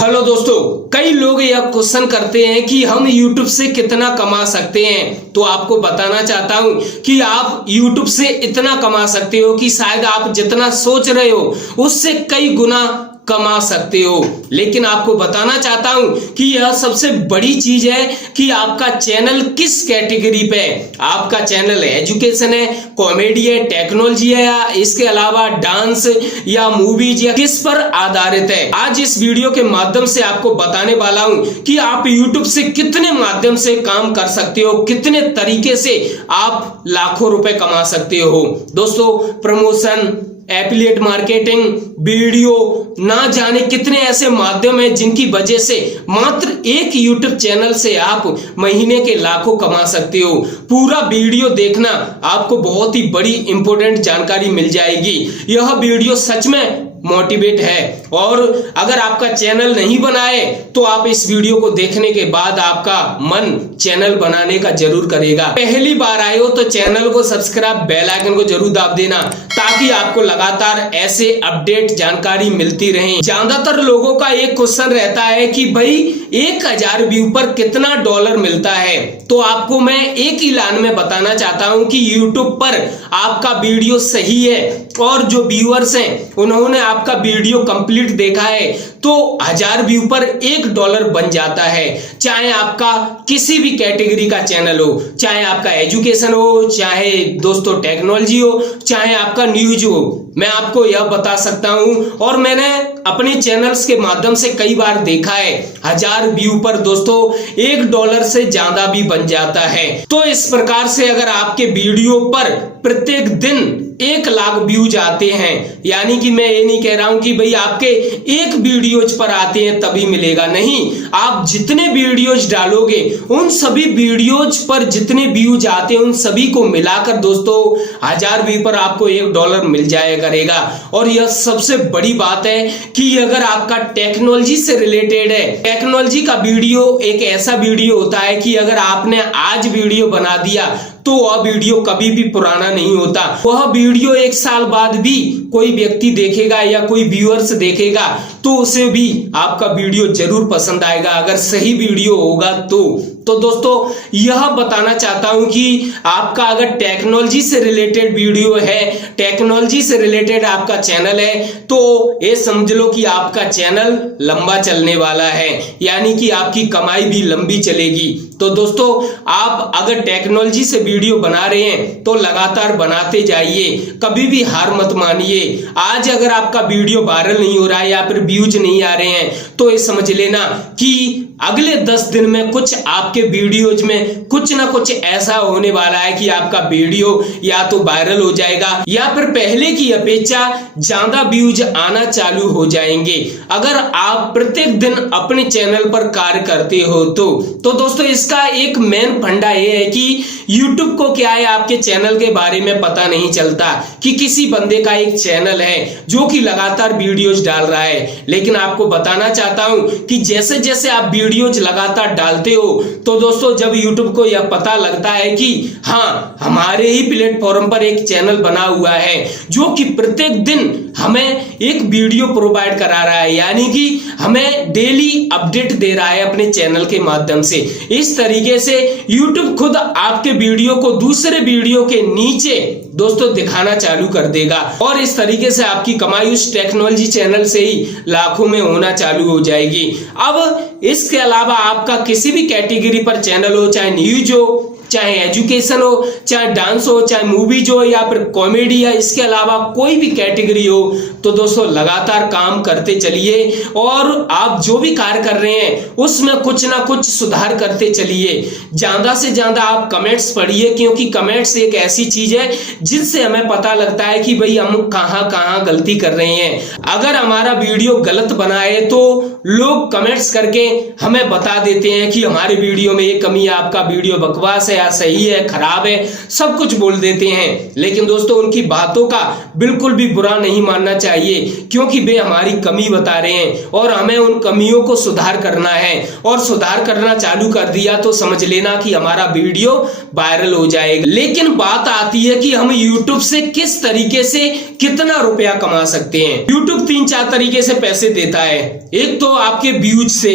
Hello दोस्तों, कई लोग यह क्वेश्चन करते हैं कि हम YouTube से कितना कमा सकते हैं। तो आपको बताना चाहता हूं कि आप YouTube से इतना कमा सकते हो कि शायद आप जितना सोच रहे हो उससे कई गुना कमा सकते हो। लेकिन आपको बताना चाहता हूं कि यह सबसे बड़ी चीज है कि आपका चैनल किस कैटेगरी पे है। आपका चैनल एजुकेशन है, कॉमेडी है, टेक्नोलॉजी है, या इसके अलावा डांस या मूवीज या किस पर आधारित है। आज इस वीडियो के माध्यम से आपको बताने वाला हूं कि आप YouTube से कितने माध्यम से काम कर सकते हो, कितने तरीके से आप लाखों रुपए कमा सकते हो। दोस्तों, प्रमोशन, एफिलिएट मार्केटिंग, वीडियो, ना जाने कितने ऐसे माध्यम हैं जिनकी वजह से मात्र एक YouTube चैनल से आप महीने के लाखों कमा सकते हो। पूरा वीडियो देखना, आपको बहुत ही बड़ी इंपॉर्टेंट जानकारी मिल जाएगी। यह वीडियो सच में मोटिवेट है, और अगर आपका चैनल नहीं बना है तो आप इस वीडियो को देखने के बाद आपका मन चैनल बनाने का जरूर करेगा। पहली बार आए हो तो चैनल को सब्सक्राइब, बेल आइकन को जरूर दाब देना ताकि आपको लगातार ऐसे अपडेट जानकारी मिलती रहे। ज्यादातर लोगों का एक क्वेश्चन रहता है कि भाई 1000 व्यू पर कितना डॉलर मिलता है। तो आपको मैं एक ही लाइन में बताना चाहता हूं कि YouTube पर आपका वीडियो सही है और जो व्यूअर्स हैं उन्होंने आपका वीडियो कंप्लीट देखा है तो 1000 व्यू पर $1 बन जाता है। चाहे आपका किसी भी कैटेगरी का चैनल हो, चाहे आपका एजुकेशन हो, चाहे दोस्तों टेक्नोलॉजी हो, चाहे आपका न्यूज हो, मैं आपको यह बता सकता हूं और मैंने अपने चैनल्स के माध्यम से कई बार देखा है 1000 व्यू पर दोस्तों $1 से ज्यादा भी बन जाता है। तो इस प्रकार से अगर आपके वीडियो पर प्रत्येक दिन 1 लाख व्यूज आते हैं, यानी कि मैं ये नहीं कह रहा हूं कि भाई आपके एक वीडियोज पर आते हैं तभी मिलेगा, नहीं, आप जितने वीडियोज डालोगे उन सभी वीडियोज पर जितने व्यूज आते हैं उन सभी को मिलाकर दोस्तों 1000 व्यू पर आपको $1 मिल जाया करेगा। और यह सबसे बड़ी बात है कि अगर आपका टेक्नोलॉजी से रिलेटेड है, टेक्नोलॉजी का वीडियो एक ऐसा वीडियो होता है कि अगर आपने आज वीडियो बना दिया तो वह वीडियो कभी भी पुराना नहीं होता। वह वीडियो 1 साल बाद भी कोई व्यक्ति देखेगा या कोई व्यूअर्स देखेगा तो उसे भी आपका वीडियो जरूर पसंद आएगा, अगर सही वीडियो होगा तो दोस्तों यह बताना चाहता हूं कि आपका अगर टेक्नोलॉजी से रिलेटेड वीडियो है, टेक्नोलॉजी से रिलेटेड आपका चैनल है, तो ये समझ लो कि आपका चैनल लंबा चलने वाला है, यानी कि आपकी कमाई भी लंबी चलेगी। तो दोस्तों, आप अगर टेक्नोलॉजी से वीडियो बना रहे हैं तो लगातार बनाते जाइए, कभी भी हार मत मानिए। आज अगर आपका वीडियो वायरल नहीं हो रहा है या फिर व्यूज नहीं आ रहे हैं तो ये समझ लेना कि अगले 10 दिन में कुछ आपके वीडियोज में कुछ ना कुछ ऐसा होने वाला है कि आपका वीडियो या तो वायरल हो जाएगा या फिर पहले की अपेक्षा ज्यादा व्यूज आना चालू हो जाएंगे, अगर आप प्रत्येक दिन अपने चैनल पर कार्य करते हो तो दोस्तों इसका एक मेन फंडा ये है कि YouTube को क्या है, आपके चैनल के बारे में पता नहीं चलता कि किसी बंदे का एक चैनल है जो कि लगातार वीडियोज डाल रहा है। लेकिन आपको बताना चाहता हूं कि जैसे जैसे आप वीडियोज लगातार डालते हो तो दोस्तों जब YouTube को यह पता लगता है कि हाँ, हमारे ही प्लेटफॉर्म पर एक चैनल बना हुआ है जो कि प्रत्येक दिन हमें एक वीडियो प्रोवाइड करा रहा है, यानी कि हमें डेली अपडेट दे रहा है अपने चैनल के माध्यम से, इस तरीके से YouTube खुद आपके वीडियो को दूसरे वीडियो के नीचे दोस्तों दिखाना चालू कर देगा और इस तरीके से आपकी कमाई उस टेक्नोलॉजी चैनल से ही लाखों में होना चालू हो जाएगी। अब इसके अलावा आपका किसी भी कैटेगरी पर चैनल हो, चाहे न्यूज हो, चाहे एजुकेशन हो, चाहे डांस हो, चाहे मूवीज हो या फिर कॉमेडी या इसके अलावा कोई भी कैटेगरी हो, तो दोस्तों लगातार काम करते चलिए और आप जो भी कार्य कर रहे हैं उसमें कुछ ना कुछ सुधार करते चलिए। ज्यादा से ज्यादा आप कमेंट्स पढ़िए, क्योंकि कमेंट्स एक ऐसी चीज है जिनसे हमें पता लगता है कि भाई हम कहां गलती कर रहे हैं। अगर हमारा वीडियो गलत बना है तो लोग कमेंट्स करके हमें बता देते हैं कि हमारे वीडियो में ये कमी है, आपका वीडियो बकवास है, सही है, खराब है, सब कुछ बोल देते हैं। लेकिन दोस्तों उनकी बातों का बिल्कुल भी बुरा नहीं मानना चाहिए। चाहिए, क्योंकि वे हमारी कमी बता रहे हैं और हमें उन कमियों को सुधार करना है। और सुधार करना चालू कर दिया तो समझ लेना कि हमारा वीडियो वायरल हो जाएगा। लेकिन बात आती है कि हम YouTube से किस तरीके से कितना रुपया कमा सकते हैं। YouTube 3-4 तरीके से पैसे देता है। एक तो आपके व्यूज से,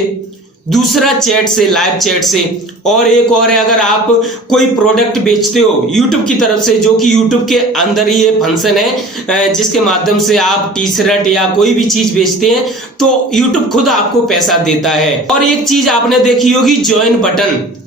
दूसरा चैट से, लाइव चैट से, और एक और है अगर आप कोई प्रोडक्ट बेचते हो YouTube की तरफ से, जो कि YouTube के अंदर ही ये फंक्शन है जिसके माध्यम से आप टी शर्ट या कोई भी चीज बेचते हैं तो YouTube खुद आपको पैसा देता है। और एक चीज आपने देखी होगी,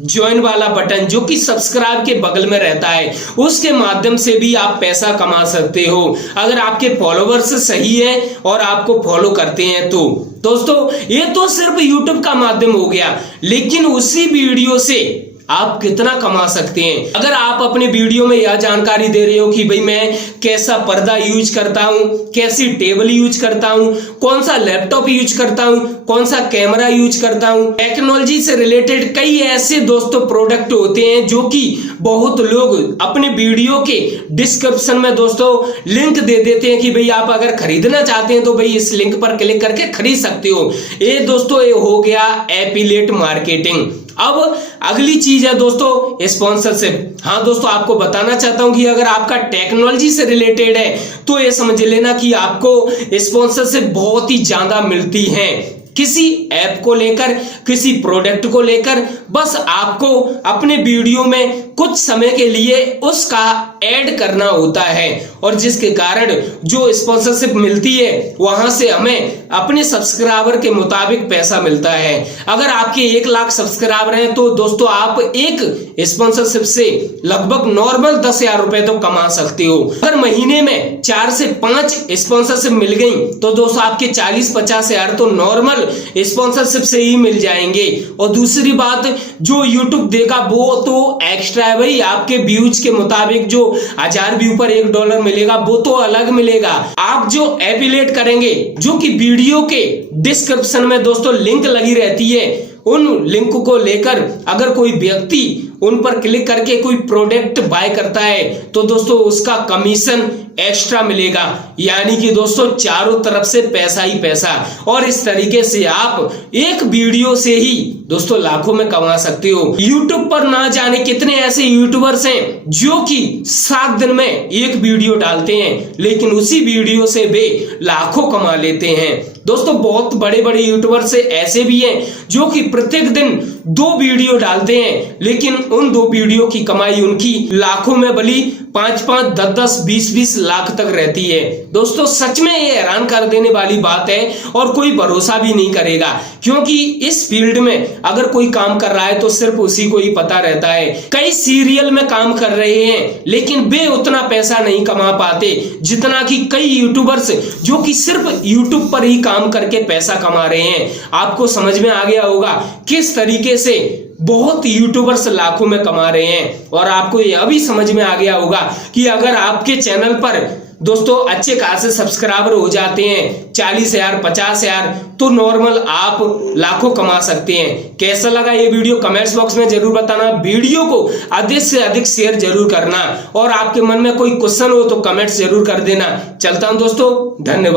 ज्वाइन वाला बटन जो कि सब्सक्राइब के बगल में रहता है, उसके माध्यम से भी आप पैसा कमा सकते हो अगर आपके फॉलोवर्स सही है और आपको फॉलो करते हैं तो। दोस्तों ये तो सिर्फ YouTube का माध्यम हो गया, लेकिन उसी वीडियो से आप कितना कमा सकते हैं। अगर आप अपने वीडियो में यह जानकारी दे रहे हो कि भाई मैं कैसा पर्दा यूज करता हूं, कैसी टेबल यूज करता हूं, कौन सा लैपटॉप यूज करता हूं, कौन सा कैमरा यूज करता हूं, टेक्नोलॉजी से रिलेटेड कई ऐसे दोस्तों प्रोडक्ट होते हैं जो कि बहुत लोग अपने वीडियो के डिस्क्रिप्शन में दोस्तों लिंक दे देते हैं कि भाई आप अगर खरीदना चाहते हैं तो भाई इस लिंक पर क्लिक करके खरीद सकते हो। ये दोस्तों ये हो गया एफिलिएट मार्केटिंग। अब अगली चीज है दोस्तों स्पॉन्सरशिप। हाँ दोस्तों, आपको बताना चाहता हूं कि अगर आपका टेक्नोलॉजी से रिलेटेड है तो ये समझ लेना कि आपको स्पॉन्सरशिप बहुत ही ज्यादा मिलती है। किसी ऐप को लेकर, किसी प्रोडक्ट को लेकर, बस आपको अपने वीडियो में कुछ समय के लिए उसका ऐड करना होता है और जिसके कारण जो स्पॉन्सरशिप मिलती है वहां से हमें अपने सब्सक्राइबर के मुताबिक पैसा मिलता है। अगर आपके 1 लाख सब्सक्राइबर हैं तो दोस्तों आप एक स्पॉन्सरशिप से लगभग नॉर्मल 10,000 रुपए तो कमा सकते हो। अगर महीने में 4 से 5 स्पॉन्सरशिप मिल गई तो दोस्तों आपके 40-50 हजार तो नॉर्मल स्पॉन्सरशिप से ही मिल जाएंगे। और दूसरी बात, जो YouTube देगा वो तो एक्स्ट्रा है भाई, आपके व्यूज के मुताबिक जो 1000 व्यू पर $1 मिलेगा वो तो अलग मिलेगा। आप जो एफिलिएट करेंगे, जो कि वीडियो के डिस्क्रिप्शन में दोस्तों लिंक लगी रहती है, उन लिंक को लेकर अगर कोई व्यक्ति उन पर क्लिक करके कोई प्रोडक्ट बाय करता है तो दोस्तों उसका कमीशन एक्स्ट्रा मिलेगा। यानी कि दोस्तों चारों तरफ से पैसा ही पैसा। और इस तरीके से आप एक वीडियो से ही दोस्तों लाखों में कमा सकते हो। YouTube पर ना जाने कितने ऐसे यूट्यूबर्स हैं जो कि 7 दिन में एक वीडियो डालते हैं, लेकिन उसी वीडियो से वे लाखों कमा लेते हैं। दोस्तों बहुत बड़े बड़े यूट्यूबर्स ऐसे भी हैं जो कि प्रत्येक दिन 2 वीडियो डालते हैं, लेकिन उन 2 वीडियो की कमाई उनकी लाखों में बली 5-5, 10-10, 20-20 लाख तक रहती है। दोस्तों सच में ये हैरान कर देने वाली बात है और कोई भरोसा भी नहीं करेगा, क्योंकि इस फील्ड में अगर कोई काम कर रहा है तो सिर्फ उसी को ही पता रहता है। कई सीरियल में काम कर रहे हैं लेकिन वे उतना पैसा नहीं कमा पाते जितना कि कई यूट्यूबर्स जो कि सिर्फ यूट्यूब पर ही काम करके पैसा कमा रहे हैं। आपको समझ में आ गया होगा किस तरीके से बहुत यूट्यूबर्स लाखों में कमा रहे हैं। और आपको यह भी समझ में आ गया होगा कि अगर आपके चैनल पर दोस्तों अच्छे खासे सब्सक्राइबर हो जाते हैं 40,000, 50,000, तो नॉर्मल आप लाखों कमा सकते हैं। कैसा लगा ये वीडियो कमेंट्स बॉक्स में जरूर बताना। वीडियो को अधिक से अधिक शेयर जरूर करना और आपके मन में कोई क्वेश्चन हो तो कमेंट्स जरूर कर देना। चलता हूं दोस्तों, धन्यवाद।